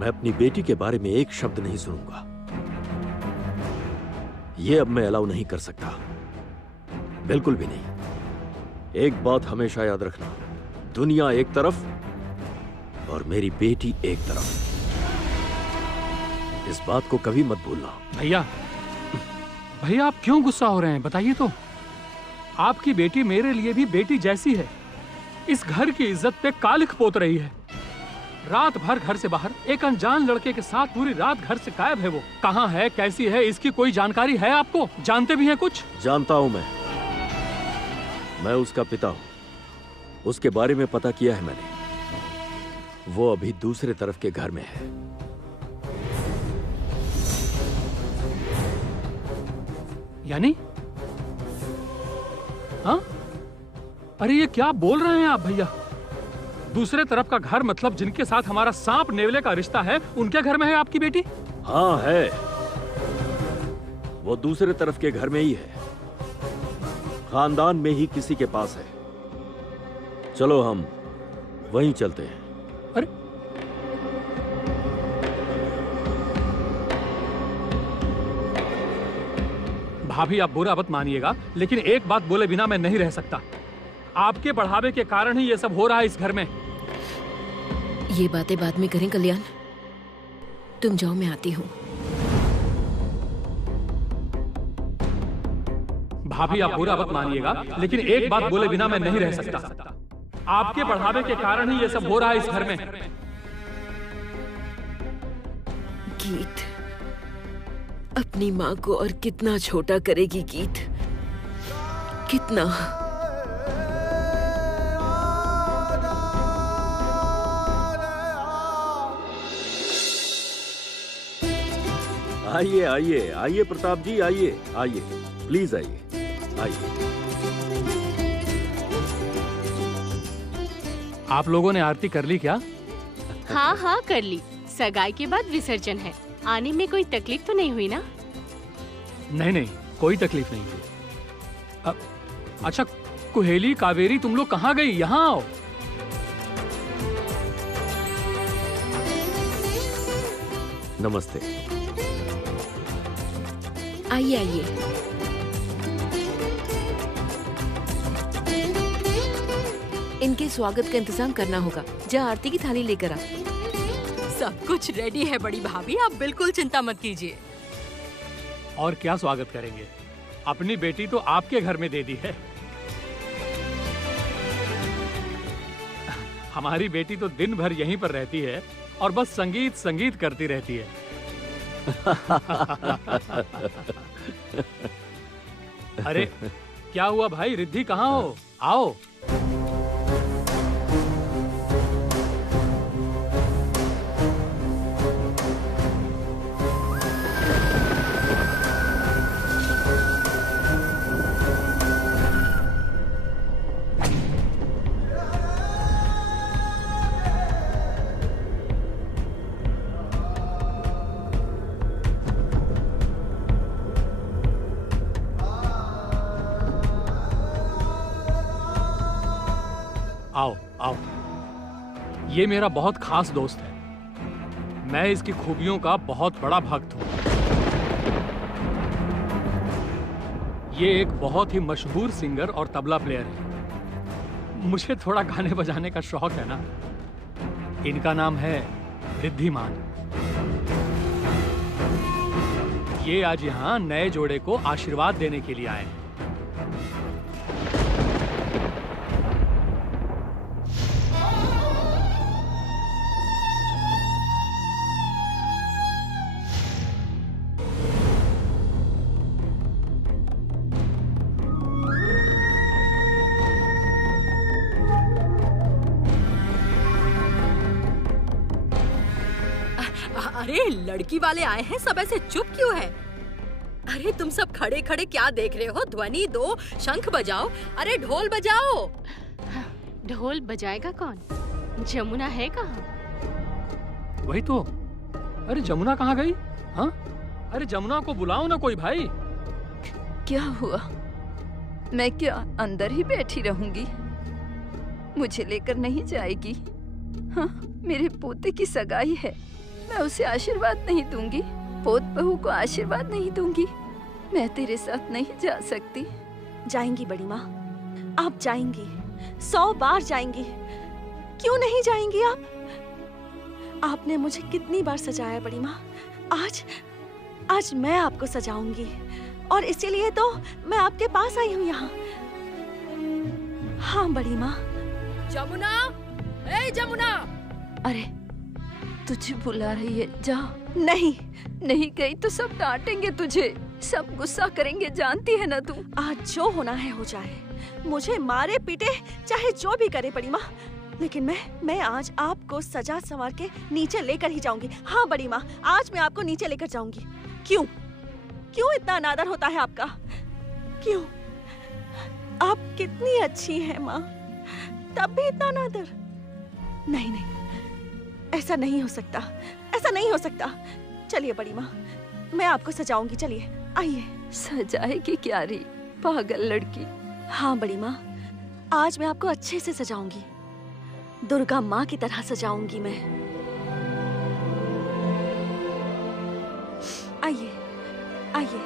मैं अपनी बेटी के बारे में एक शब्द नहीं सुनूंगा। ये अब मैं अलाउ नहीं कर सकता, बिल्कुल भी नहीं। एक बात हमेशा याद रखना, दुनिया एक तरफ और मेरी बेटी एक तरफ। इस बात को कभी मत भूलना। भैया, भैया आप क्यों गुस्सा हो रहे हैं, बताइए तो। आपकी बेटी मेरे लिए भी बेटी जैसी है। इस घर की इज्जत पे कालिख पोत रही है। रात भर घर से बाहर, एक अनजान लड़के के साथ पूरी रात घर से गायब है। वो कहाँ है, कैसी है, इसकी कोई जानकारी है आपको? जानते भी हैं कुछ? जानता हूं मैं उसका पिता हूं। उसके बारे में पता किया है मैंने। वो अभी दूसरे तरफ के घर में है। यानी? हाँ? अरे ये क्या बोल रहे हैं आप भैया? दूसरे तरफ का घर मतलब जिनके साथ हमारा सांप नेवले का रिश्ता है, उनके घर में है आपकी बेटी? हाँ है, वो दूसरे तरफ के घर में ही है, खानदान में ही किसी के पास है। चलो हम वहीं चलते हैं। अरे भाभी आप बुरा मत मानिएगा, लेकिन एक बात बोले बिना मैं नहीं रह सकता। आपके बढ़ावे के कारण ही ये सब हो रहा है इस घर में। ये बातें बाद में करें कल्याण, तुम जाओ, मैं आती हूँ। भाभी आप बुरा मत मानिएगा, लेकिन एक बात बोले बिना मैं नहीं रह सकता। आपके बढ़ावे के कारण ही ये सब हो रहा है इस घर में। गीत अपनी माँ को और कितना छोटा करेगी गीत, कितना। आइए आइए आइए प्रताप जी, आइए आइए, प्लीज आइए आइए। आप लोगों ने आरती कर ली क्या? हाँ हाँ कर ली। सगाई के बाद विसर्जन है, आने में कोई तकलीफ तो नहीं हुई ना? नहीं नहीं, कोई तकलीफ नहीं हुई। अच्छा कुहेली, कावेरी, तुम लोग कहाँ गई? यहाँ आओ। नमस्ते। आइए आइए। इनके स्वागत का इंतजाम करना होगा। जा आरती की थाली लेकर आ। सब कुछ रेडी है बड़ी भाभी, आप बिल्कुल चिंता मत कीजिए। और क्या स्वागत करेंगे, अपनी बेटी तो आपके घर में दे दी है। हमारी बेटी तो दिन भर यहीं पर रहती है और बस संगीत संगीत करती रहती है। अरे क्या हुआ भाई, रिद्धि कहाँ हो? आओ। आओ आओ, ये मेरा बहुत खास दोस्त है। मैं इसकी खूबियों का बहुत बड़ा भक्त हूँ। ये एक बहुत ही मशहूर सिंगर और तबला प्लेयर है। मुझे थोड़ा गाने बजाने का शौक है ना। इनका नाम है रिद्धिमान। ये आज यहाँ नए जोड़े को आशीर्वाद देने के लिए आए हैं। अरे लड़की वाले आए हैं, सब ऐसे चुप क्यों है? अरे तुम सब खड़े खड़े क्या देख रहे हो? ध्वनि दो, शंख बजाओ, अरे ढोल बजाओ। ढोल बजाएगा कौन? जमुना है कहाँ? वही तो। अरे जमुना कहाँ गई? हाँ? अरे जमुना को बुलाओ ना कोई भाई। क्या हुआ? मैं क्या अंदर ही बैठी रहूंगी? मुझे लेकर नहीं जाएगी? हाँ, मेरे पोते की सगाई है, मैं उसे आशीर्वाद नहीं दूंगी, पोत बहू को आशीर्वाद नहीं दूंगी। मैं तेरे साथ नहीं जा सकती। जाएंगी बड़ी माँ, आप जाएंगी, 100 बार जाएंगी। क्यों नहीं जाएंगी आप? आपने मुझे कितनी बार सजाया बड़ी माँ, आज मैं आपको सजाऊंगी, और इसीलिए तो मैं आपके पास आई हूँ यहाँ। हाँ बड़ी माँ। जमुना, ए जमुना! अरे तुझे बुला रही है, जा। नहीं गई तो सब डांटेंगे तुझे, सब गुस्सा करेंगे, जानती है ना तू। आज जो होना है हो जाए, मुझे मारे पीटे चाहे जो भी करे बड़ी माँ, लेकिन मैं आज आपको सजा संवार के नीचे लेकर ही जाऊंगी। हाँ बड़ी माँ, आज मैं आपको नीचे लेकर जाऊंगी। क्यों इतना अनादर होता है आपका? क्यों? आप कितनी अच्छी हैं माँ, तब भी इतना अनादर? नहीं, ऐसा नहीं हो सकता, ऐसा नहीं हो सकता। चलिए बड़ी माँ, मैं आपको सजाऊंगी, चलिए आइए। सजाएगी क्या री, पागल लड़की। हाँ बड़ी माँ, आज मैं आपको अच्छे से सजाऊंगी, दुर्गा माँ की तरह सजाऊंगी मैं। आइए आइए।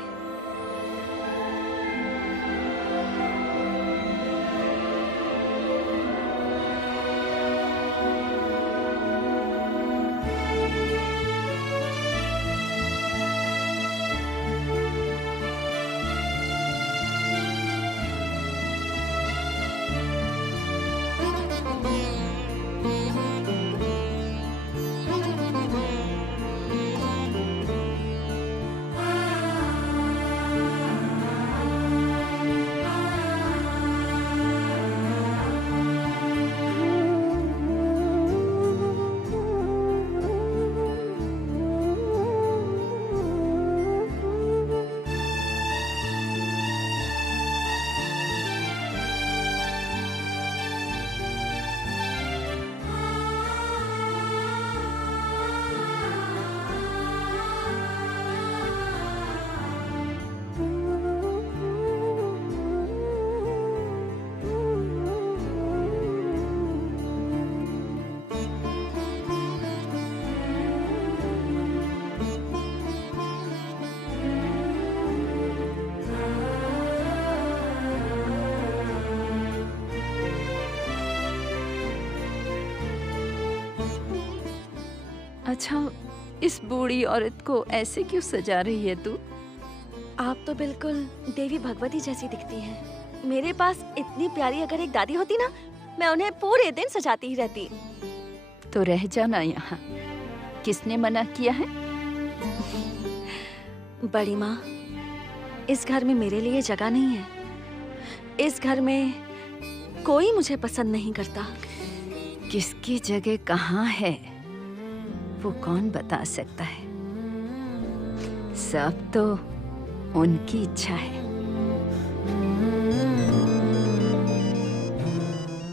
अच्छा, इस बूढ़ी औरत को ऐसे क्यों सजा रही है तू? आप तो बिल्कुल देवी भगवती जैसी दिखती हैं। मेरे पास इतनी प्यारी अगर एक दादी होती ना, मैं उन्हें पूरे दिन सजाती ही रहती। तो रह जाना यहाँ, किसने मना किया है? बड़ी माँ, इस घर में मेरे लिए जगह नहीं है। इस घर में कोई मुझे पसंद नहीं करता। किसकी जगह कहाँ है वो कौन बता सकता है? सब तो उनकी इच्छा है।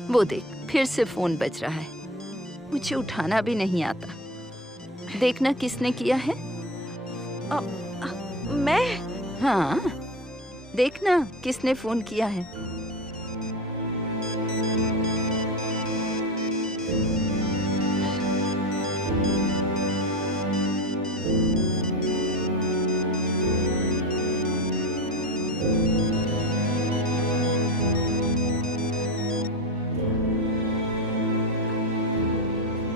वो देख, फिर से फोन बज रहा है। मुझे उठाना भी नहीं आता। देखना किसने किया है। मैं? हाँ, देखना किसने फोन किया है।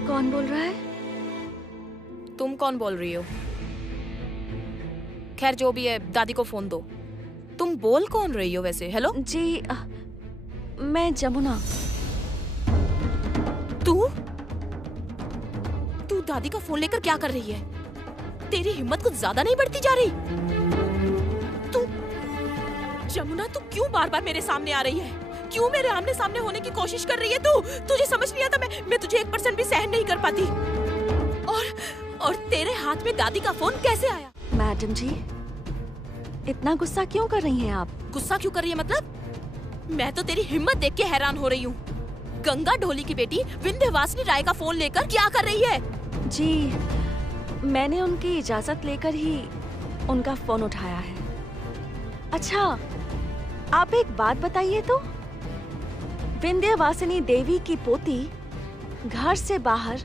कौन बोल रहा है? तुम कौन बोल रही हो? खैर जो भी है, दादी को फोन दो। तुम बोल कौन रही हो वैसे? हेलो जी, मैं जमुना। तू दादी का फोन लेकर क्या कर रही है? तेरी हिम्मत कुछ ज्यादा नहीं बढ़ती जा रही? तू जमुना, तू क्यों बार बार मेरे सामने आ रही है? क्यों मेरे आमने सामने होने की कोशिश कर रही है तू? तुझे समझ नहीं आता? मैं तुझे 1% भी सहन नहीं कर पाती। और तेरे हाथ में दादी का फोन कैसे आया? मैडम जी, इतना गुस्सा क्यों कर रही हैं आप? गुस्सा क्यों कर रही है मतलब? मैं तो तेरी हिम्मत देख के हैरान हो रही हूँ। गंगा ढोली की बेटी विंध्यवासिनी राय का फोन लेकर क्या कर रही है? जी, मैंने उनकी इजाजत लेकर ही उनका फोन उठाया है। अच्छा, आप एक बात बताइए तो, विंध्यवासिनी देवी की पोती घर से बाहर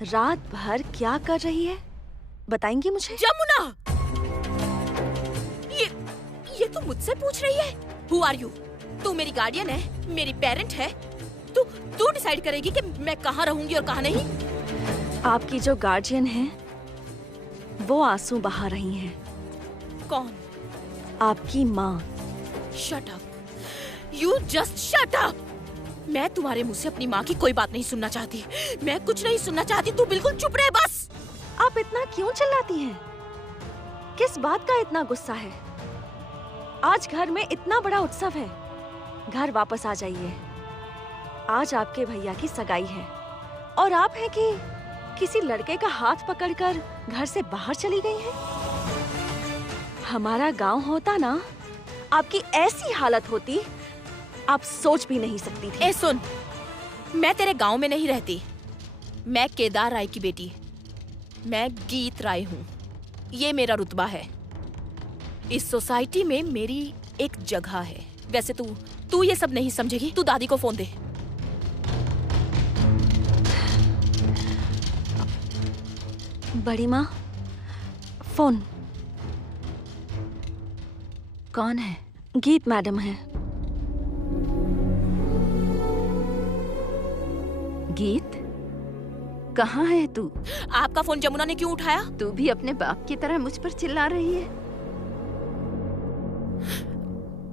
रात भर क्या कर रही है बताएंगी मुझे? जमुना, ये तू मुझसे पूछ रही है? Who are you? तू मेरी गार्डियन है, मेरी पेरेंट है। तू डिसाइड करेगी कि मैं कहाँ रहूंगी और कहाँ नहीं। आपकी जो गार्डियन है वो आंसू बहा रही हैं। कौन? आपकी माँ। Shut up. You just shut up. मैं तुम्हारे मुंह से अपनी माँ की कोई बात नहीं सुनना चाहती। मैं कुछ नहीं सुनना चाहती, तू बिल्कुल चुप रहे बस। आप इतना क्यों चिल्लाती हैं? किस बात का इतना गुस्सा है? आज घर में इतना बड़ा उत्सव है, घर वापस आ जाइए। आज आपके भैया की सगाई है और आप हैं कि किसी लड़के का हाथ पकड़कर घर से बाहर चली गई हैं। हमारा गांव होता ना, आपकी ऐसी हालत होती आप सोच भी नहीं सकती थी। ए सुन, मैं तेरे गांव में नहीं रहती। मैं केदार राय की बेटी, मैं गीत राय हूँ। ये मेरा रुतबा है। इस सोसाइटी में मेरी एक जगह है। वैसे तू ये सब नहीं समझेगी। तू दादी को फोन दे। बड़ी माँ, फोन। कौन है? गीत मैडम है। गीत, कहाँ है तू? आपका फोन जमुना ने क्यों उठाया? तू भी अपने बाप की तरह मुझ पर चिल्ला रही है।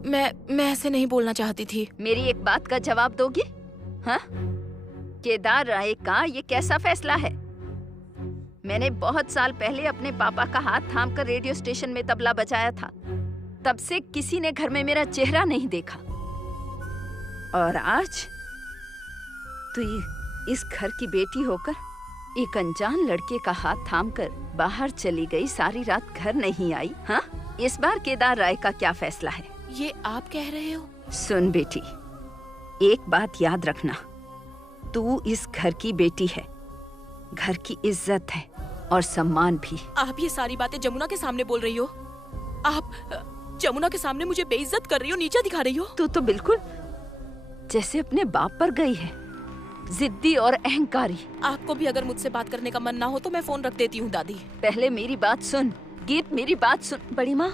मैं ऐसे नहीं बोलना चाहती थी। मेरी एक बात का जवाब दोगी? हाँ? केदार राय का ये कैसा फैसला है? मैंने बहुत साल पहले अपने पापा का हाथ थामकर रेडियो स्टेशन में तबला बजाया था। तब से किसी ने घर में मेरा चेहरा नहीं देखा। और आज तू इस घर की बेटी होकर एक अनजान लड़के का हाथ थामकर बाहर चली गई, सारी रात घर नहीं आई। हाँ? इस बार केदार राय का क्या फैसला है? ये आप कह रहे हो? सुन बेटी, एक बात याद रखना, तू इस घर की बेटी है। घर की इज्जत है और सम्मान भी। आप ये सारी बातें जमुना के सामने बोल रही हो? आप जमुना के सामने मुझे बेइज्जत कर रही हो, नीचा दिखा रही हो? तू तो बिल्कुल जैसे अपने बाप पर गई है, जिद्दी और अहंकारी। आपको भी अगर मुझसे बात करने का मन ना हो तो मैं फोन रख देती हूँ दादी। पहले मेरी बात सुन गीत, मेरी बात सुन। बड़ी माँ,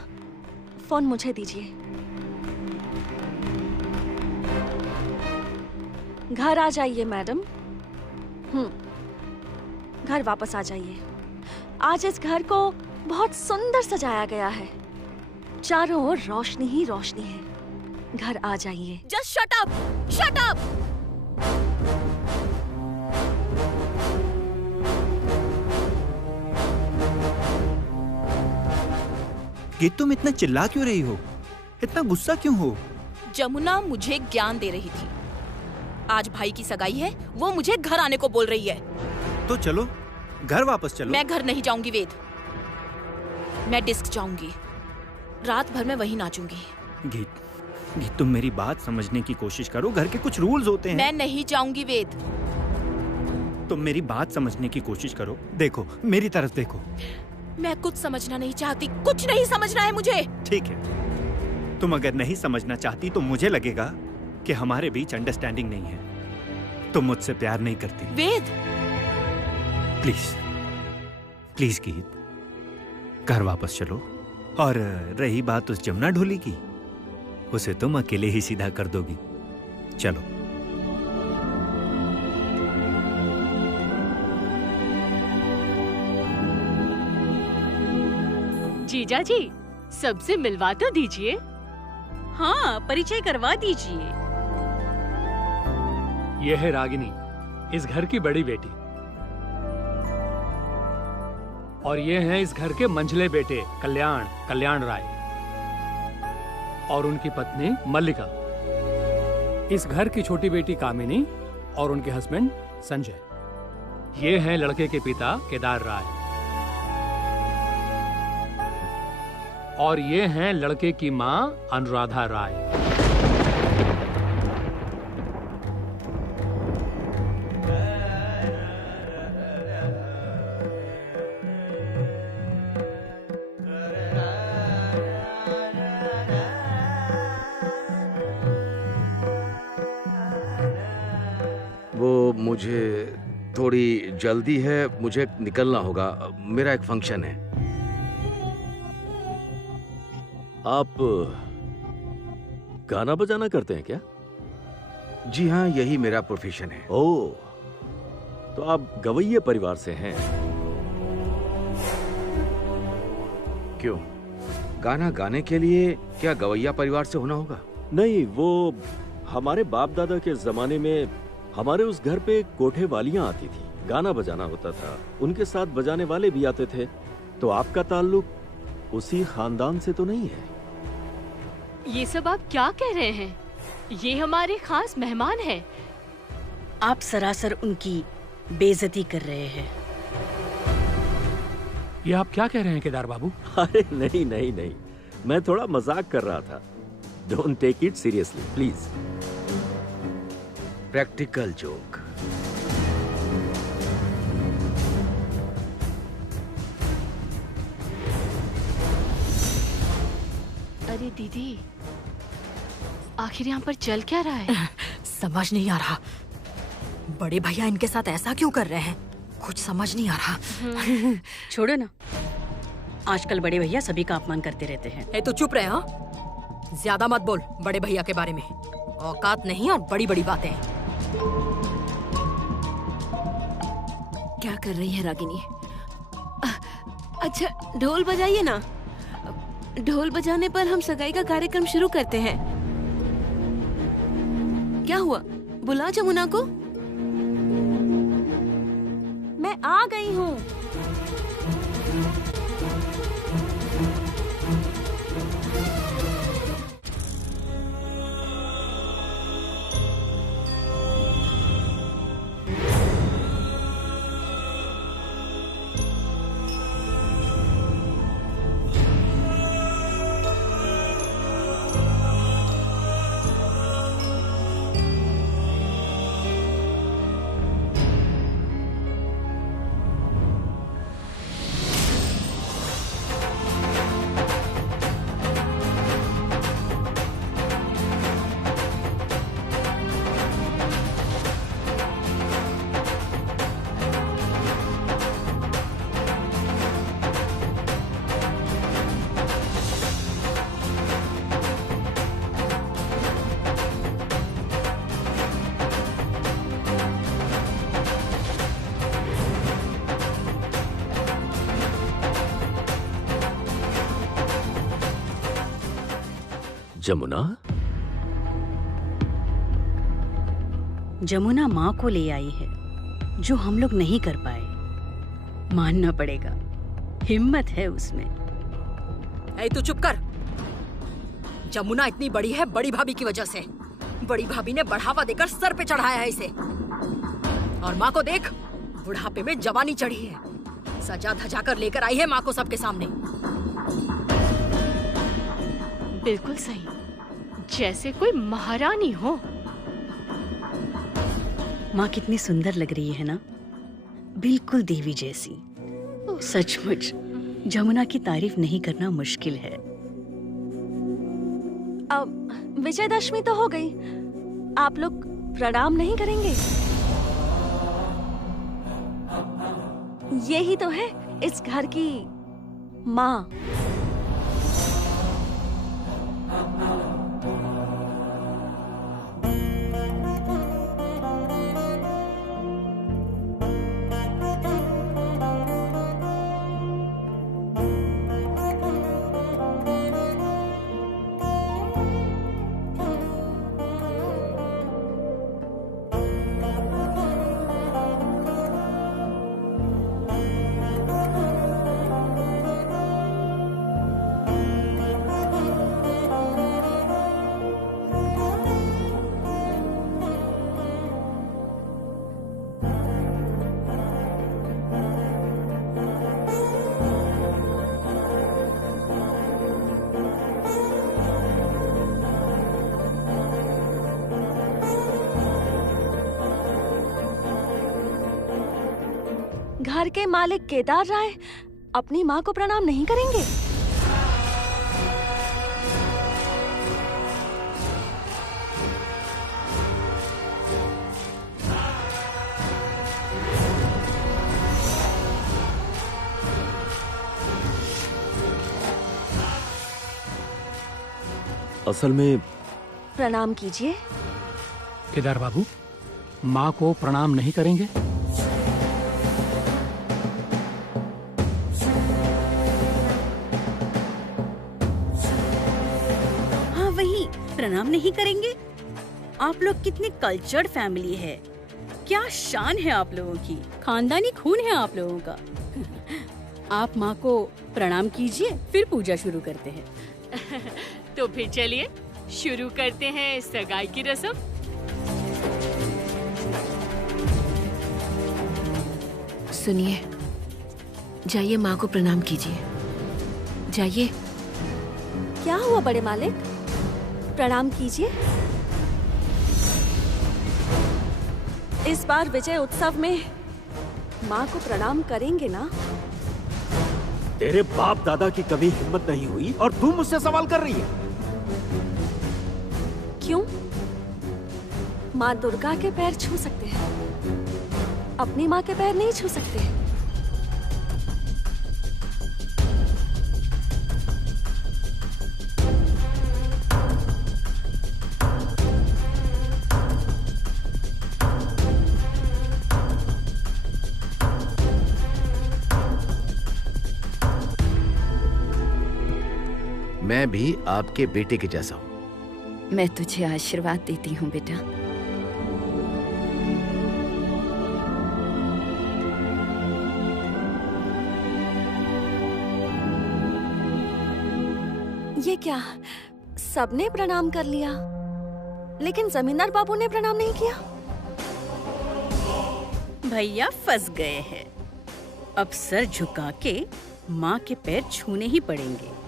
फोन मुझे दीजिए। घर आ जाइए मैडम। घर वापस आ जाइए। आज इस घर को बहुत सुंदर सजाया गया है, चारों ओर रोशनी ही रोशनी है। घर आ जाइए। Just shut up, shut up. गीत, तुम इतना चिल्ला क्यों रही हो? इतना गुस्सा क्यों हो? जमुना मुझे ज्ञान दे रही थी। आज भाई की सगाई है, वो मुझे घर आने को बोल रही है। तो चलो, घर वापस चलो। मैं घर नहीं जाऊंगी वेद, मैं डिस्क जाऊंगी। रात भर मैं वहीं नाचूंगी। गीत, तुम मेरी बात समझने की कोशिश करो। घर के कुछ रूल्स होते हैं। मैं नहीं जाऊंगी वेद। तुम मेरी बात समझने की कोशिश करो। देखो, मेरी तरफ देखो। मैं कुछ समझना नहीं चाहती, कुछ नहीं समझना है मुझे। ठीक है, तुम अगर नहीं समझना चाहती तो मुझे लगेगा कि हमारे बीच अंडरस्टैंडिंग नहीं है। तुम मुझसे प्यार नहीं करती। वेद, प्लीज प्लीज गीत, घर वापस चलो। और रही बात उस जमुना ढोली की, उसे तुम अकेले ही सीधा कर दोगी। चलो। जीजा जी, सबसे मिलवा तो दीजिए। हाँ, परिचय करवा दीजिए। यह है रागिनी, इस घर की बड़ी बेटी। और ये हैं इस घर के मंझले बेटे कल्याण राय और उनकी पत्नी मल्लिका। इस घर की छोटी बेटी कामिनी और उनके हस्बैंड संजय। ये हैं लड़के के पिता केदार राय और ये हैं लड़के की मां अनुराधा राय। वो मुझे थोड़ी जल्दी है, मुझे निकलना होगा, मेरा एक फंक्शन है। आप गाना बजाना करते हैं क्या? जी हाँ, यही मेरा प्रोफेशन है। ओह, तो आप गवैये परिवार से हैं? क्यों, गाना गाने के लिए क्या गवैया परिवार से होना होगा? नहीं, वो हमारे बाप दादा के जमाने में हमारे उस घर पे कोठे वालियां आती थी, गाना बजाना होता था, उनके साथ बजाने वाले भी आते थे। तो आपका ताल्लुक उसी खानदान से तो नहीं है? ये सब आप क्या कह रहे हैं? ये हमारे खास मेहमान हैं। आप सरासर उनकी बेइज्जती कर रहे हैं। ये आप क्या कह रहे हैं केदार बाबू? अरे नहीं नहीं नहीं, मैं थोड़ा मजाक कर रहा था। Don't take it seriously please. Practical joke. अरे दीदी, आखिर यहाँ पर चल क्या रहा है? समझ नहीं आ रहा। बड़े भैया इनके साथ ऐसा क्यों कर रहे हैं? कुछ समझ नहीं आ रहा। छोड़ो ना, आजकल बड़े भैया सभी का अपमान करते रहते हैं। ए, तू चुप रहे। हाँ, ज्यादा मत बोल बड़े भैया के बारे में। औकात नहीं और बड़ी बड़ी बातें। क्या कर रही है रागिनी? अच्छा, ढोल बजाइए ना। ढोल बजाने पर हम सगाई का कार्यक्रम शुरू करते हैं। क्या हुआ? बुला जमुना को। मैं आ गई हूँ। जमुना? जमुना माँ को ले आई है, जो हम लोग नहीं कर पाए। मानना पड़ेगा, हिम्मत है उसमें। ए, तू चुप कर। जमुना इतनी बड़ी है बड़ी भाभी की वजह से। बड़ी भाभी ने बढ़ावा देकर सर पे चढ़ाया है इसे। और माँ को देख, बुढ़ापे में जवानी चढ़ी है, सजा धजा कर लेकर आई है माँ को सबके सामने। बिल्कुल सही, जैसे कोई महारानी हो। माँ कितनी सुंदर लग रही है ना, बिल्कुल देवी जैसी। सचमुच जमुना की तारीफ नहीं करना मुश्किल है। अब विजयदशमी तो हो गई, आप लोग प्रणाम नहीं करेंगे? यही तो है इस घर की माँ। घर के मालिक केदार राय अपनी माँ को प्रणाम नहीं करेंगे? असल में प्रणाम कीजिए। केदार बाबू, माँ को प्रणाम नहीं करेंगे? हाँ वही, प्रणाम नहीं करेंगे? आप लोग कितनी कल्चर्ड फैमिली है, क्या शान है आप लोगों की, खानदानी खून है आप लोगों का। आप माँ को प्रणाम कीजिए, फिर पूजा शुरू करते हैं। तो फिर चलिए शुरू करते हैं सगाई की रस्म। सुनिए, जाइए माँ को प्रणाम कीजिए, जाइए। क्या हुआ बड़े मालिक, प्रणाम कीजिए। इस बार विजय उत्सव में माँ को प्रणाम करेंगे ना? तेरे बाप दादा की कभी हिम्मत नहीं हुई और तू मुझसे सवाल कर रही है? क्यों? माँ दुर्गा के पैर छू सकते हैं, अपनी माँ के पैर नहीं छू सकते। मैं भी आपके बेटे के जैसा हूँ। मैं तुझे आशीर्वाद देती हूँ बेटा। ये क्या, सबने प्रणाम कर लिया, लेकिन जमींदार बाबू ने प्रणाम नहीं किया? भैया फंस गए हैं, अब सर झुका के माँ के पैर छूने ही पड़ेंगे।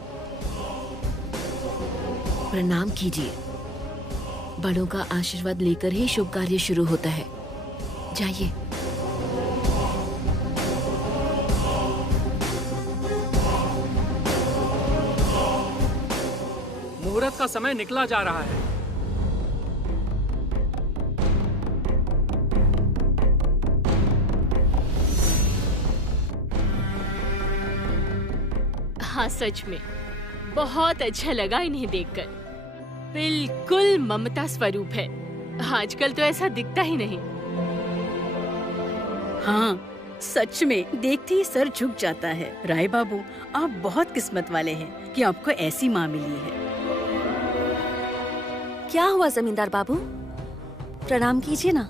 प्रणाम कीजिए, बड़ों का आशीर्वाद लेकर ही शुभ कार्य शुरू होता है। जाइए। मुहूर्त का समय निकला जा रहा है। हाँ सच में बहुत अच्छा लगा इन्हें देखकर। बिल्कुल ममता स्वरूप है, आजकल तो ऐसा दिखता ही नहीं। हाँ सच में, देखते ही सर झुक जाता है। राय बाबू, आप बहुत किस्मत वाले हैं कि आपको ऐसी माँ मिली है। क्या हुआ जमींदार बाबू, प्रणाम कीजिए ना।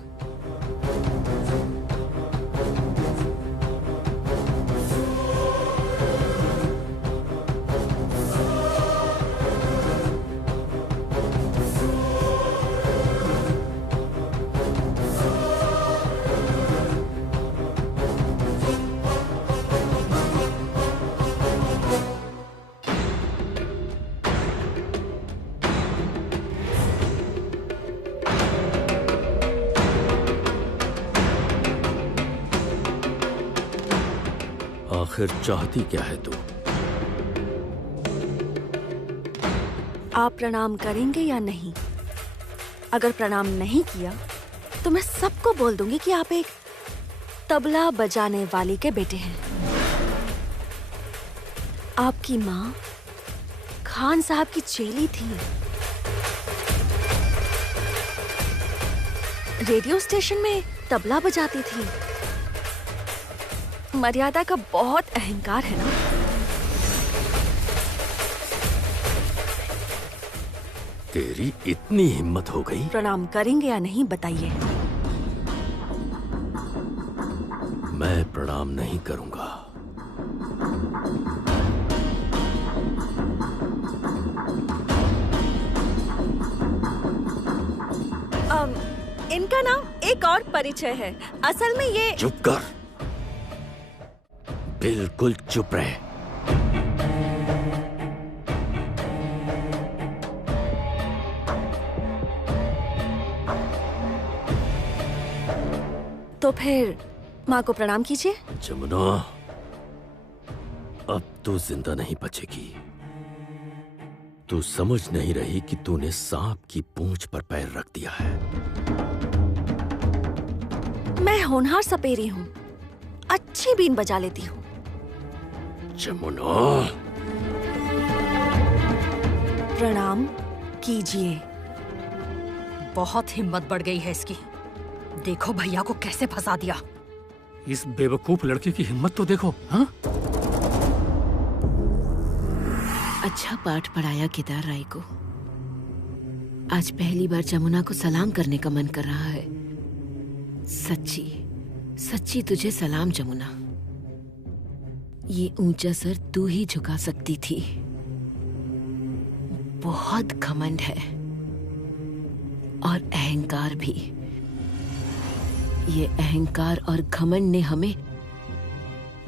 आखिर चाहती क्या है तू? आप प्रणाम करेंगे या नहीं? अगर प्रणाम नहीं किया तो मैं सबको बोल दूंगी कि आप एक तबला बजाने वाली के बेटे हैं। आपकी माँ खान साहब की चेली थी, रेडियो स्टेशन में तबला बजाती थी। मर्यादा का बहुत अहंकार है ना? तेरी इतनी हिम्मत हो गई? प्रणाम करेंगे या नहीं बताइए। मैं प्रणाम नहीं करूंगा। इनका नाम एक और परिचय है। असल में ये चुप कर, बिल्कुल चुप रहे। तो फिर माँ को प्रणाम कीजिए। जमुना, अब तू जिंदा नहीं बचेगी। तू समझ नहीं रही कि तूने सांप की पूंछ पर पैर रख दिया है। मैं होनहार सपेरी हूँ, अच्छी बीन बजा लेती हूँ। जमुना, प्रणाम कीजिए। बहुत हिम्मत बढ़ गई है इसकी। देखो भैया को कैसे फंसा दिया। इस बेवकूफ लड़के की हिम्मत तो देखो। हाँ? अच्छा पाठ पढ़ाया केदार राय को। आज पहली बार जमुना को सलाम करने का मन कर रहा है। सच्ची सच्ची तुझे सलाम जमुना। ये ऊंचा सर तू ही झुका सकती थी। बहुत घमंड है और अहंकार भी। ये अहंकार और घमंड ने हमें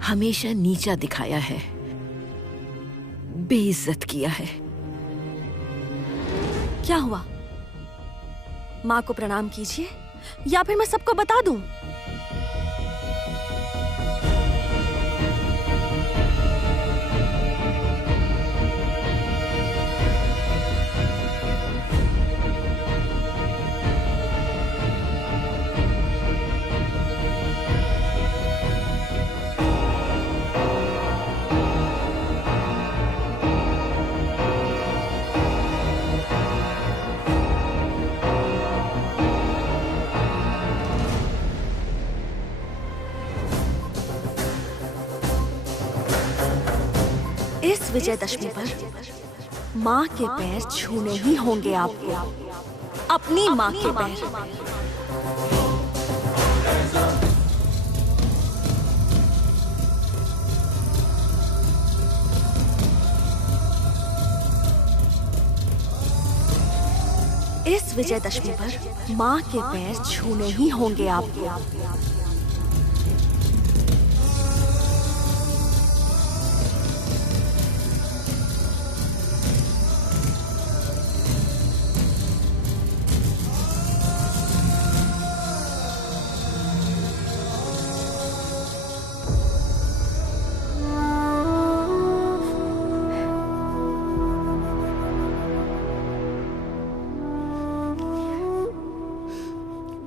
हमेशा नीचा दिखाया है, बेइज्जत किया है। क्या हुआ? माँ को प्रणाम कीजिए या फिर मैं सबको बता दूं? इस विजयदशमी पर माँ के पैर छूने ही होंगे आपको, अपनी माँ के पैर। इस विजयदशमी पर माँ के पैर छूने ही होंगे आपको।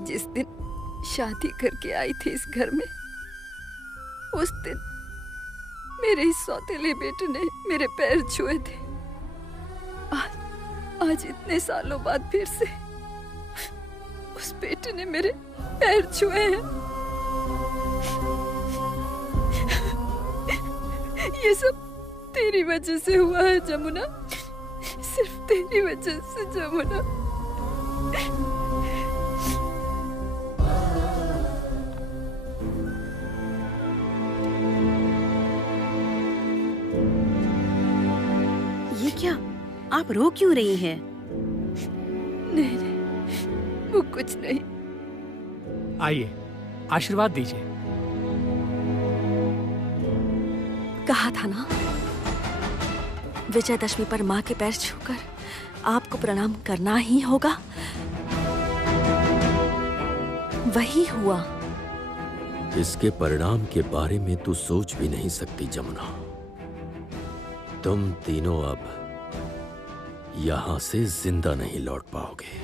जिस दिन शादी करके आई थी इस घर में, उस दिन मेरे इस सौतेले बेटे ने मेरे पैर छुए थे। आज इतने सालों बाद फिर से उस बेटे ने मेरे पैर छुए हैं। ये सब तेरी वजह से हुआ है जमुना, सिर्फ तेरी वजह से जमुना। ये क्या? आप रो क्यों रही हैं? नहीं वो कुछ नहीं। आइए आशीर्वाद दीजिए। कहा था ना, विजयदशमी पर माँ के पैर छूकर आपको प्रणाम करना ही होगा। वही हुआ। इसके परिणाम के बारे में तू सोच भी नहीं सकती जमुना। तुम तीनों अब यहां से जिंदा नहीं लौट पाओगे।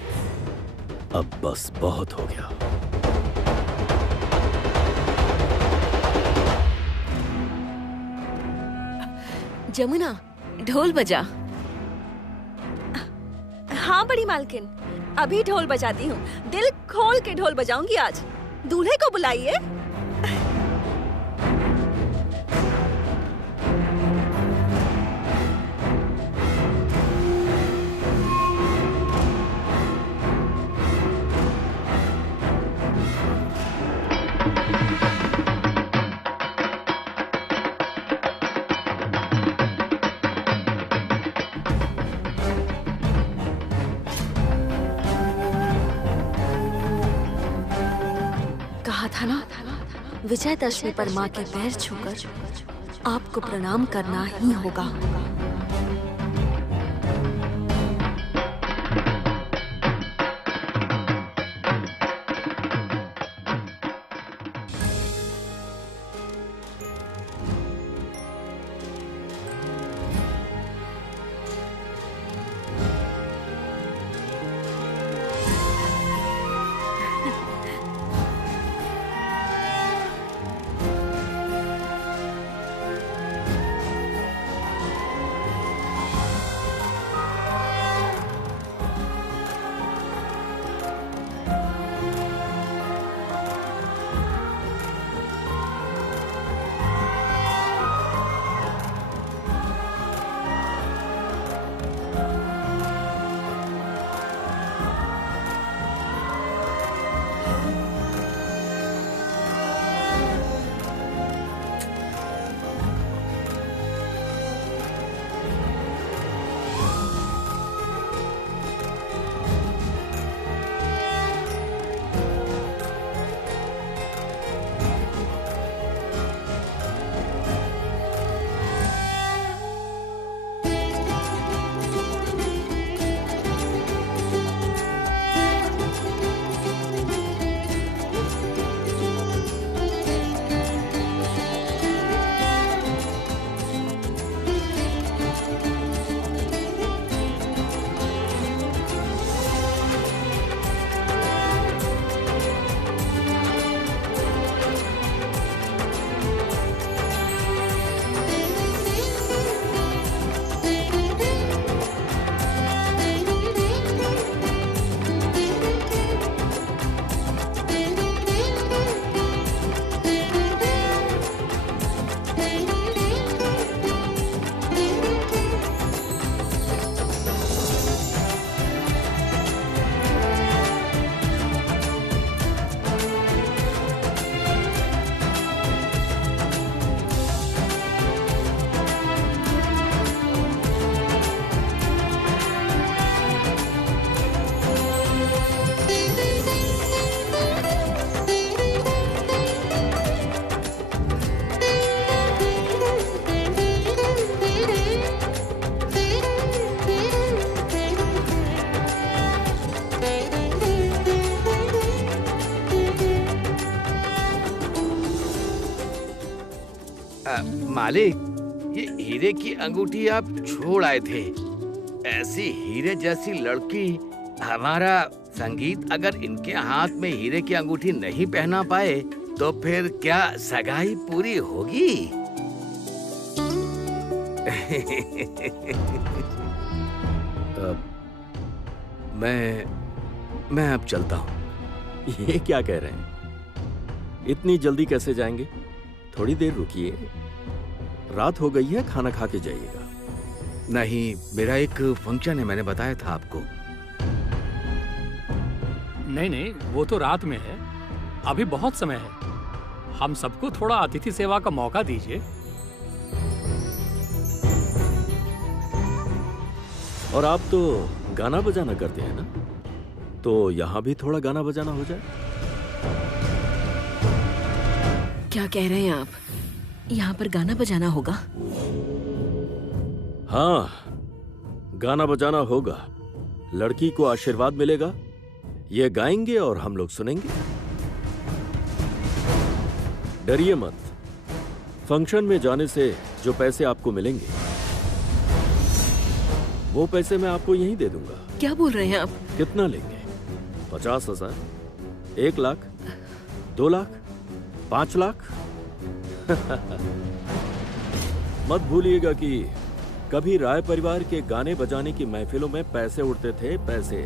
अब बस बहुत हो गया। जमुना ढोल बजा। हाँ बड़ी मालकिन, अभी ढोल बजाती हूँ। दिल खोल के ढोल बजाऊंगी आज। दूल्हे को बुलाइए। था ना, विजयदशमी पर माँ के पैर छूकर आपको प्रणाम करना ही होगा। मालिक, ये हीरे की अंगूठी आप छोड़ आए थे। ऐसी हीरे जैसी लड़की, हमारा संगीत अगर इनके हाथ में हीरे की अंगूठी नहीं पहना पाए तो फिर क्या सगाई पूरी होगी? मैं अब चलता हूँ। ये क्या कह रहे हैं? इतनी जल्दी कैसे जाएंगे? थोड़ी देर रुकिए, रात हो गई है, खाना खा के जाइएगा। नहीं, मेरा एक फंक्शन है, मैंने बताया था आपको। नहीं, वो तो रात में है, अभी बहुत समय है। हम सबको थोड़ा अतिथि सेवा का मौका दीजिए। और आप तो गाना बजाना करते हैं ना, तो यहाँ भी थोड़ा गाना बजाना हो जाए। क्या कह रहे हैं आप? यहाँ पर गाना बजाना होगा? हाँ, गाना बजाना होगा। लड़की को आशीर्वाद मिलेगा, ये गाएंगे और हम लोग सुनेंगे। डरिए मत, फंक्शन में जाने से जो पैसे आपको मिलेंगे वो पैसे मैं आपको यहीं दे दूंगा। क्या बोल रहे हैं आप? कितना लेंगे? 50,000, 1 लाख, 2 लाख, 5 लाख? मत भूलिएगा कि कभी राय परिवार के गाने बजाने की महफिलों में पैसे उड़ते थे, पैसे।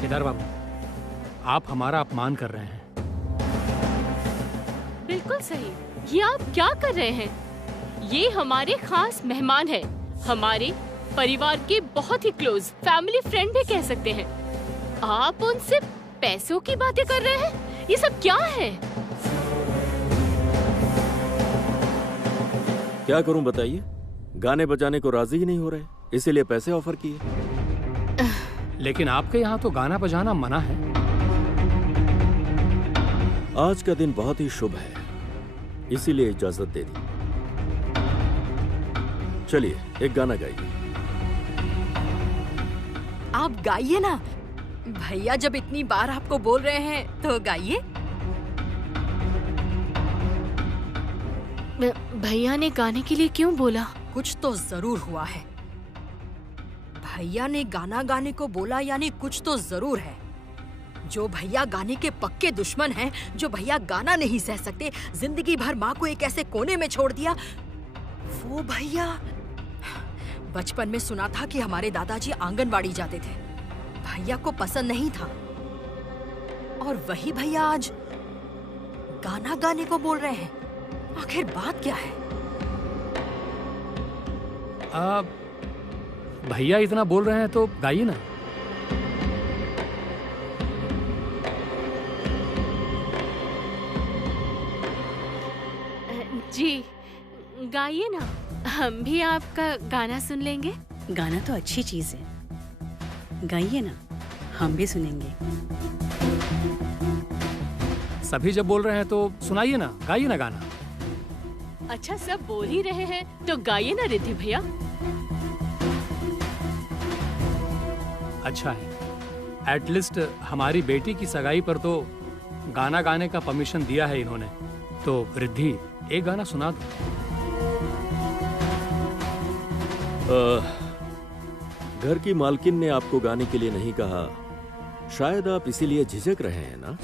केदार बाबू, आप हमारा अपमान कर रहे हैं। बिल्कुल सही। ये आप क्या कर रहे हैं? ये हमारे खास मेहमान हैं, हमारे परिवार के बहुत ही क्लोज फैमिली फ्रेंड भी कह सकते हैं। आप उनसे पैसों की बातें कर रहे हैं? ये सब क्या है? क्या करूं बताइए? गाने बजाने को राजी ही नहीं हो रहे, इसीलिए पैसे ऑफर किए। लेकिन आपके यहाँ तो गाना बजाना मना है। आज का दिन बहुत ही शुभ है, इसीलिए इजाजत दे दी। चलिए एक गाना गाइए। आप गाइए ना भैया, जब इतनी बार आपको बोल रहे हैं तो गाइए। भैया ने गाने के लिए क्यों बोला? कुछ तो जरूर हुआ है। भैया ने गाना गाने को बोला यानी कुछ तो जरूर है। जो भैया गाने के पक्के दुश्मन हैं, जो भैया गाना नहीं सह सकते, जिंदगी भर माँ को एक ऐसे कोने में छोड़ दिया, वो भैया। बचपन में सुना था कि हमारे दादाजी आंगनवाड़ी जाते थे, भैया को पसंद नहीं था, और वही भैया आज गाना गाने को बोल रहे हैं। आखिर बात क्या है? भैया इतना बोल रहे हैं तो गाइए ना। जी गाइए ना, हम भी आपका गाना सुन लेंगे। गाना तो अच्छी चीज है, गाइए ना, हम भी सुनेंगे। सभी जब बोल रहे हैं तो सुनाइए ना, गाइए ना गाना। अच्छा, सब बोल ही रहे हैं तो गाइए ना रिद्धि भैया। अच्छा है, एटलीस्ट हमारी बेटी की सगाई पर तो गाना गाने का परमिशन दिया है इन्होंने। तो रिद्धि, एक गाना सुना दो। घर की मालकिन ने आपको गाने के लिए नहीं कहा, शायद आप इसीलिए झिझक रहे हैं ना?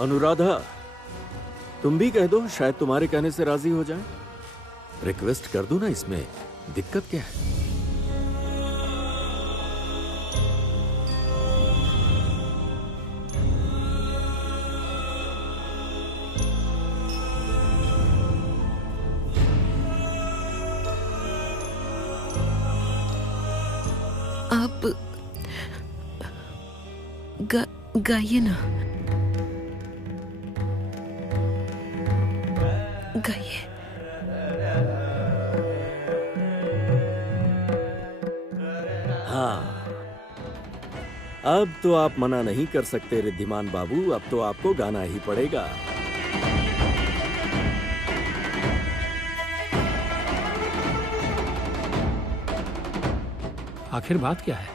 अनुराधा, तुम भी कह दो, शायद तुम्हारे कहने से राजी हो जाए। रिक्वेस्ट कर दो ना, इसमें दिक्कत क्या है? आप गाइए ना, गाइए। हाँ, अब तो आप मना नहीं कर सकते रिद्धिमान बाबू, अब तो आपको गाना ही पड़ेगा। आखिर बात क्या है?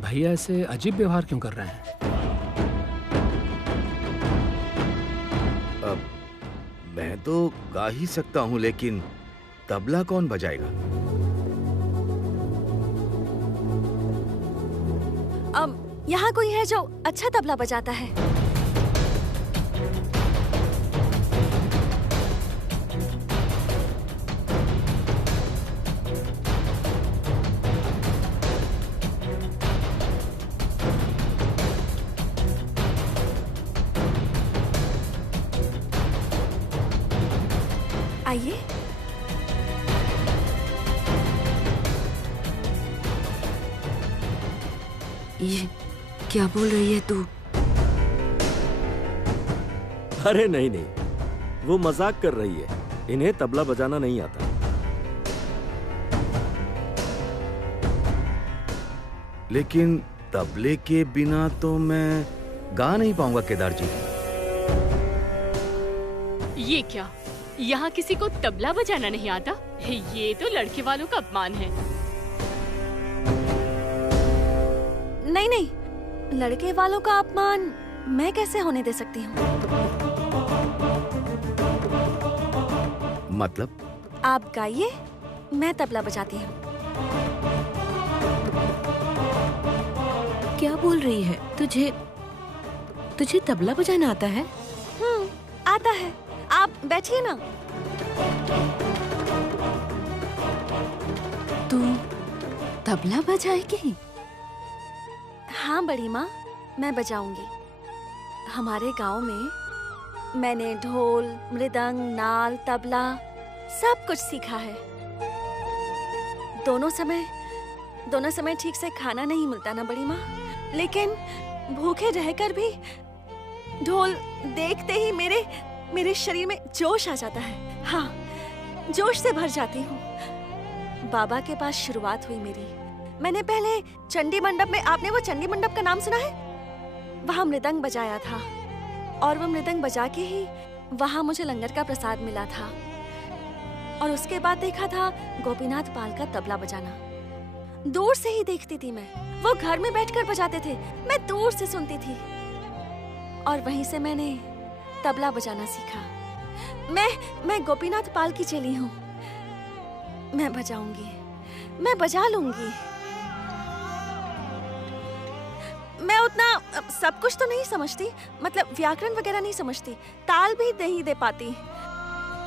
भैया ऐसे अजीब व्यवहार क्यों कर रहे हैं? मैं तो गा ही सकता हूँ, लेकिन तबला कौन बजाएगा? यहाँ कोई है जो अच्छा तबला बजाता है? आइए। ये क्या बोल रही है तू? अरे नहीं नहीं, वो मजाक कर रही है। इन्हें तबला बजाना नहीं आता। लेकिन तबले के बिना तो मैं गा नहीं पाऊंगा केदार जी। ये क्या, यहाँ किसी को तबला बजाना नहीं आता? ये तो लड़के वालों का अपमान है। नहीं नहीं, लड़के वालों का अपमान मैं कैसे होने दे सकती हूँ? मतलब? आप गाइए, मैं तबला बजाती हूँ। क्या बोल रही है? तुझे तबला बजाना आता है? आता है। आप बैठिए ना। तू तबला बजाएगी? हाँ बड़ी माँ, मैं बजाऊंगी। हमारे गांव में मैंने ढोल, मृदंग, नाल, तबला सब कुछ सीखा है। दोनों समय ठीक से खाना नहीं मिलता ना बड़ी माँ, लेकिन भूखे रहकर भी ढोल देखते ही मेरे शरीर में जोश आ जाता है। हाँ, जोश से भर जाती हूँ। बाबा के पास शुरुआत हुई मेरी। मैंने पहले चंडी मंडप में, आपने वो चंडी मंडप का नाम सुना है? वहाँ मृदंग बजाया था, और वो मृदंग बजा के ही वहाँ मुझे लंगर का प्रसाद मिला था। और उसके बाद देखा था गोपीनाथ पाल का तबला बजाना। दूर से ही देखती थी मैं, वो घर में बैठकर बजाते थे, मैं दूर से सुनती थी। और वहीं से मैंने तबला बजाना सीखा। मैं गोपीनाथ पाल की चेली हूँ। मैं बजाऊंगी, मैं बजा लूंगी। मैं उतना सब कुछ तो नहीं समझती, मतलब व्याकरण वगैरह नहीं समझती, ताल भी नहीं दे पाती,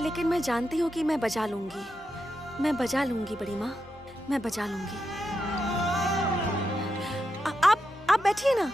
लेकिन मैं जानती हूँ कि मैं बजा लूंगी। मैं बजा लूंगी बड़ी माँ, मैं बजा लूंगी। आप बैठिए ना।